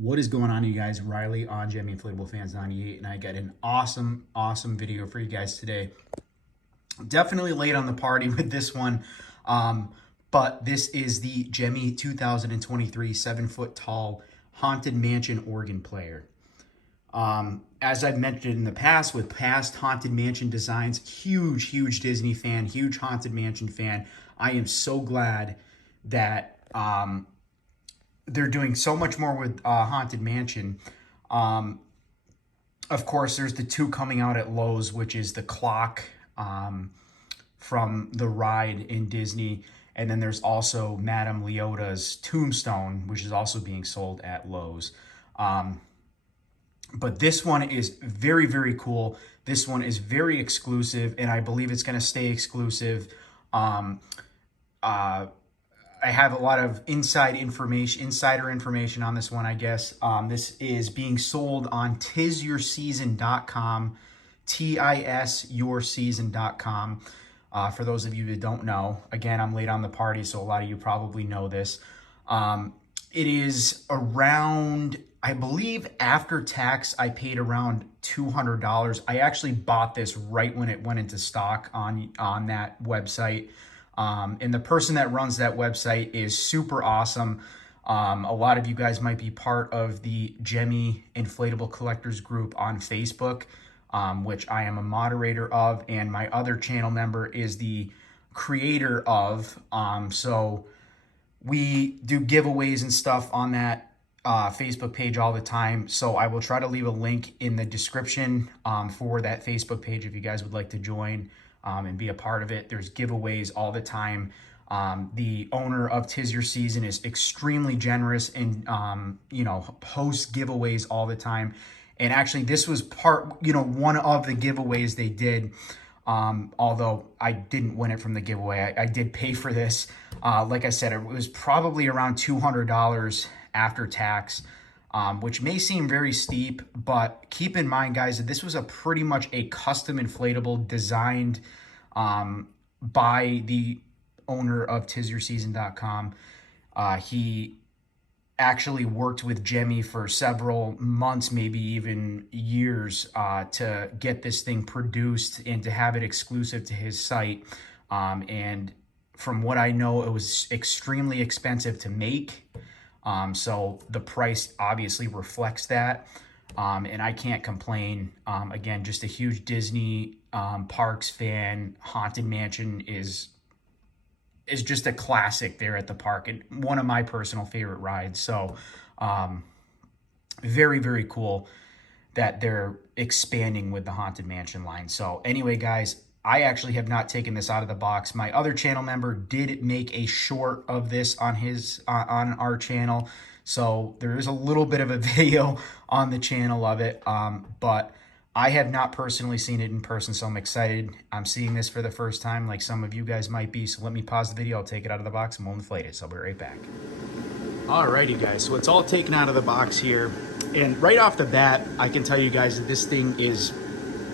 What is going on, you guys? Riley on Gemmy Inflatable Fans 98, and I got an awesome video for you guys today. Definitely late on the party with this one, but this is the Gemmy 2023 7-foot tall Haunted Mansion organ player. As I've mentioned in the past with past Haunted Mansion designs, huge Disney fan, huge Haunted Mansion fan. I am so glad that they're doing so much more with Haunted Mansion. Of course, there's the two coming out at Lowe's, which is the clock from the ride in Disney. And then there's also Madame Leota's tombstone, which is also being sold at Lowe's. But this one is very cool. This one is very exclusive, and I believe it's going to stay exclusive. I have a lot of insider information on this one, I guess. This is being sold on tisyourseason.com, tisyourseason.com. For those of you that don't know, again, I'm late on the party, so a lot of you probably know this. It is around, I believe after tax, I paid around $200. I actually bought this right when it went into stock on that website. And the person that runs that website is super awesome. A lot of you guys might be part of the Gemmy Inflatable Collectors group on Facebook, which I am a moderator of, and my other channel member is the creator of. So we do giveaways and stuff on that Facebook page all the time. So I will try to leave a link in the description for that Facebook page if you guys would like to join and be a part of it. There's giveaways all the time. The owner of Tis Your Season is extremely generous and, posts giveaways all the time. And actually this was one of the giveaways they did. Although I didn't win it from the giveaway. I did pay for this. Like I said, it was probably around $200 after tax, which may seem very steep, but keep in mind, guys, that this was pretty much a custom inflatable designed by the owner of tisyourseason.com. He actually worked with Gemmy for several months, maybe even years, to get this thing produced and to have it exclusive to his site. And from what I know, it was extremely expensive to make. So the price obviously reflects that. And I can't complain. Again, just a huge Disney parks fan. Haunted Mansion is just a classic there at the park and one of my personal favorite rides. So very cool that they're expanding with the Haunted Mansion line. So anyway, guys, I actually have not taken this out of the box. My other channel member did make a short of this on his on our channel. So there is a little bit of a video on the channel of it, but I have not personally seen it in person, so I'm excited. I'm seeing this for the first time, like some of you guys might be. So let me pause the video, I'll take it out of the box, and we'll inflate it. So I'll be right back. Alrighty, guys, so it's all taken out of the box here. And right off the bat, I can tell you guys that this thing is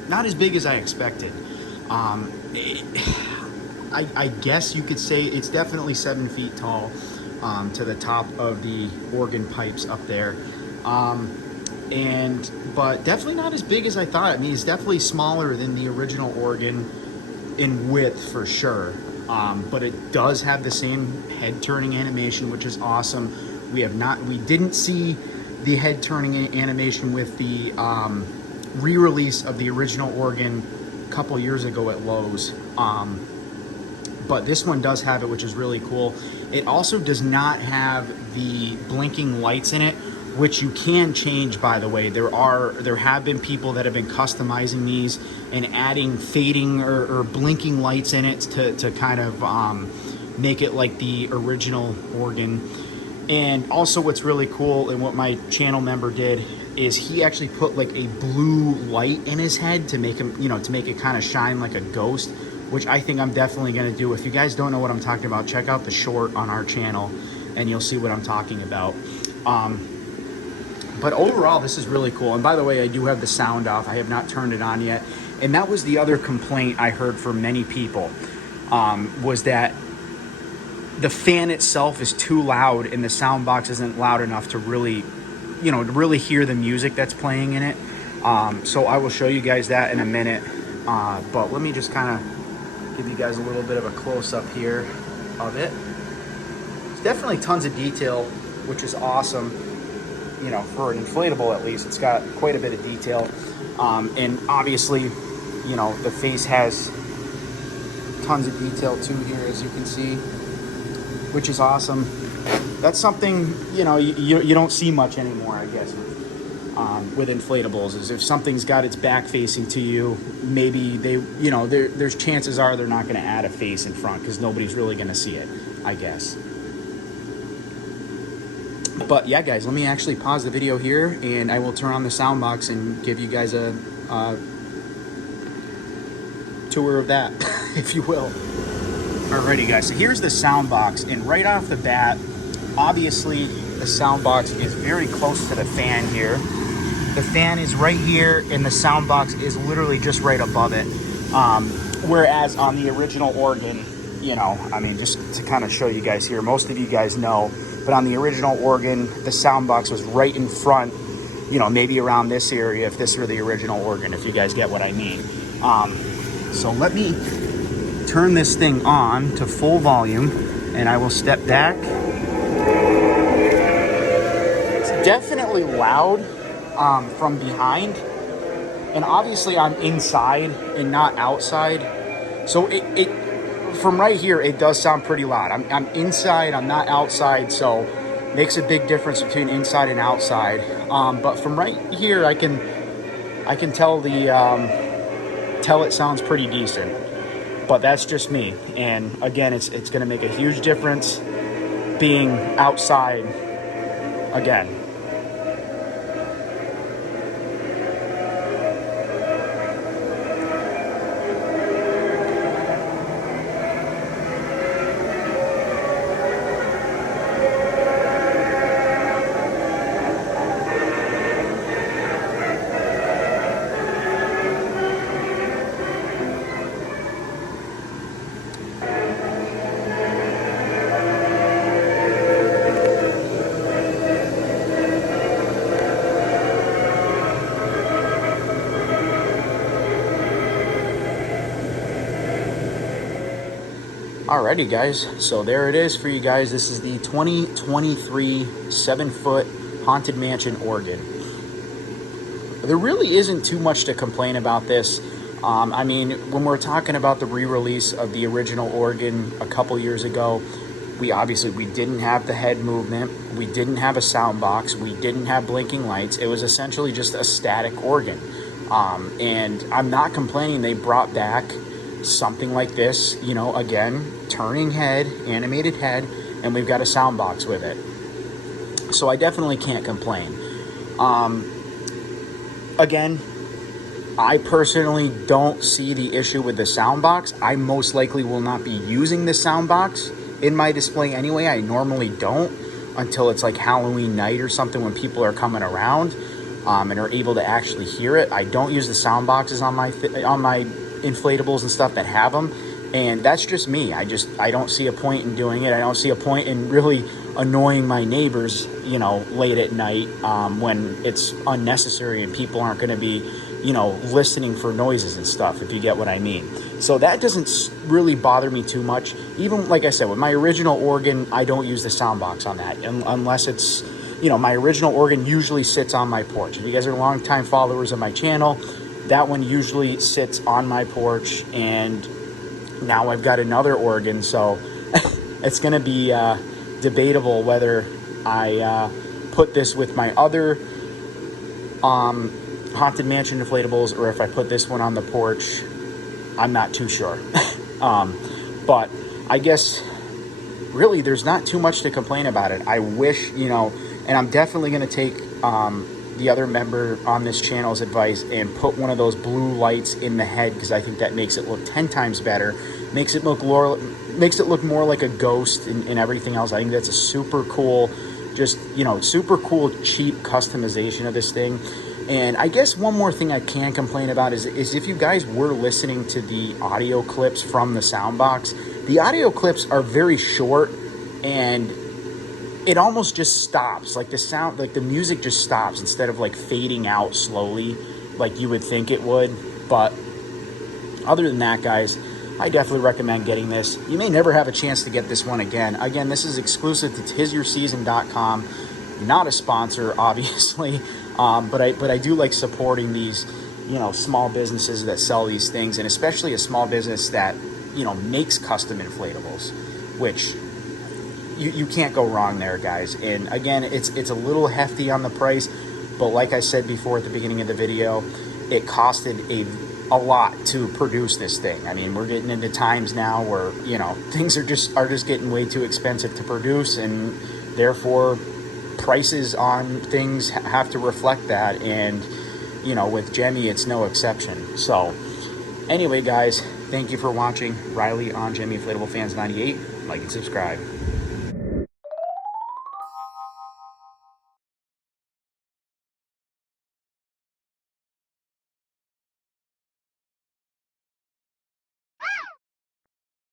not as big as I expected. I guess you could say it's definitely 7 feet tall to the top of the organ pipes up there. But definitely not as big as I thought. I mean, it's definitely smaller than the original organ in width for sure. But it does have the same head turning animation, which is awesome. We didn't see the head turning animation with the re-release of the original organ a couple years ago at Lowe's. But this one does have it, which is really cool. It also does not have the blinking lights in it, which you can change, by the way. There have been people that have been customizing these and adding fading or blinking lights in it to kind of make it like the original organ. And also what's really cool, and what my channel member did, is he actually put like a blue light in his head to make him, to make it kind of shine like a ghost, which I think I'm definitely going to do. If you guys don't know what I'm talking about, check out the short on our channel and you'll see what I'm talking about. But overall, this is really cool. And by the way, I do have the sound off. I have not turned it on yet. And that was the other complaint I heard from many people, was that the fan itself is too loud and the sound box isn't loud enough to really you know, to really hear the music that's playing in it. So I will show you guys that in a minute. But let me just kind of give you guys a little bit of a close-up here of it. There's definitely tons of detail, which is awesome. You know, for an inflatable at least, it's got quite a bit of detail. And obviously, you know, the face has tons of detail too here, as you can see, which is awesome. That's something, you know, you don't see much anymore, I guess, with inflatables, is if something's got its back facing to you, maybe they, you know, there's chances are they're not going to add a face in front because nobody's really going to see it, I guess. But yeah, guys, let me actually pause the video here and I will turn on the sound box and give you guys a tour of that, if you will. Alrighty, guys, so here's the sound box, and right off the bat, obviously the sound box is very close to the fan here. The fan is right here and the sound box is literally just right above it. Whereas on the original organ, you know, I mean, just to kind of show you guys here, most of you guys know, but on the original organ, the sound box was right in front, you know, maybe around this area if this were the original organ, if you guys get what I mean. So let me turn this thing on to full volume and I will step back. It's definitely loud from behind, and obviously I'm inside and not outside, so it from right here it does sound pretty loud. I'm inside, I'm not outside, so makes a big difference between inside and outside. But from right here I can tell it sounds pretty decent. But that's just me, and again, it's going to make a huge difference being outside again. Alrighty, guys, so there it is for you guys. This is the 2023 7-foot Haunted Mansion organ. There really isn't too much to complain about this. I mean, when we're talking about the re-release of the original organ a couple years ago, we didn't have the head movement, we didn't have a sound box, we didn't have blinking lights. It was essentially just a static organ. And I'm not complaining. They brought back something like this, you know, again, turning head, animated head, and we've got a sound box with it. So I definitely can't complain. Again, I personally don't see the issue with the sound box. I most likely will not be using the sound box in my display anyway. I normally don't until it's like Halloween night or something when people are coming around and are able to actually hear it. I don't use the sound boxes on my inflatables and stuff that have them, and that's just me. I don't see a point in doing it. I don't see a point in really annoying my neighbors, you know, late at night when it's unnecessary and people aren't going to be, you know, listening for noises and stuff, if you get what I mean. So that doesn't really bother me too much. Even like I said, with my original organ, I don't use the sound box on that unless it's, you know, my original organ usually sits on my porch. If you guys are longtime followers of my channel, that one usually sits on my porch, and now I've got another organ, so it's going to be debatable whether I put this with my other Haunted Mansion inflatables or if I put this one on the porch. I'm not too sure. But I guess really there's not too much to complain about it. I wish, you know, and I'm definitely going to take the other member on this channel's advice and put one of those blue lights in the head, because I think that makes it look 10 times better, makes it look more like a ghost and everything else. I think that's a super cool, just, you know, super cool cheap customization of this thing. And I guess one more thing I can complain about is if you guys were listening to the audio clips from the sound box, the audio clips are very short, and it almost just stops. Like the sound, like the music just stops instead of like fading out slowly like you would think it would. But other than that, guys, I definitely recommend getting this. You may never have a chance to get this one again. Again, this is exclusive to tisyourseason.com. Not a sponsor, obviously, but I do like supporting these, you know, small businesses that sell these things, and especially a small business that, you know, makes custom inflatables, which you can't go wrong there, guys. And again, it's a little hefty on the price, but like I said before at the beginning of the video, it costed a lot to produce this thing. I mean, we're getting into times now where, you know, things are just getting way too expensive to produce, and therefore prices on things have to reflect that. And, you know, with Gemmy, it's no exception. So anyway, guys, thank you for watching. Riley on Gemmy Inflatable Fans 98. Like and subscribe.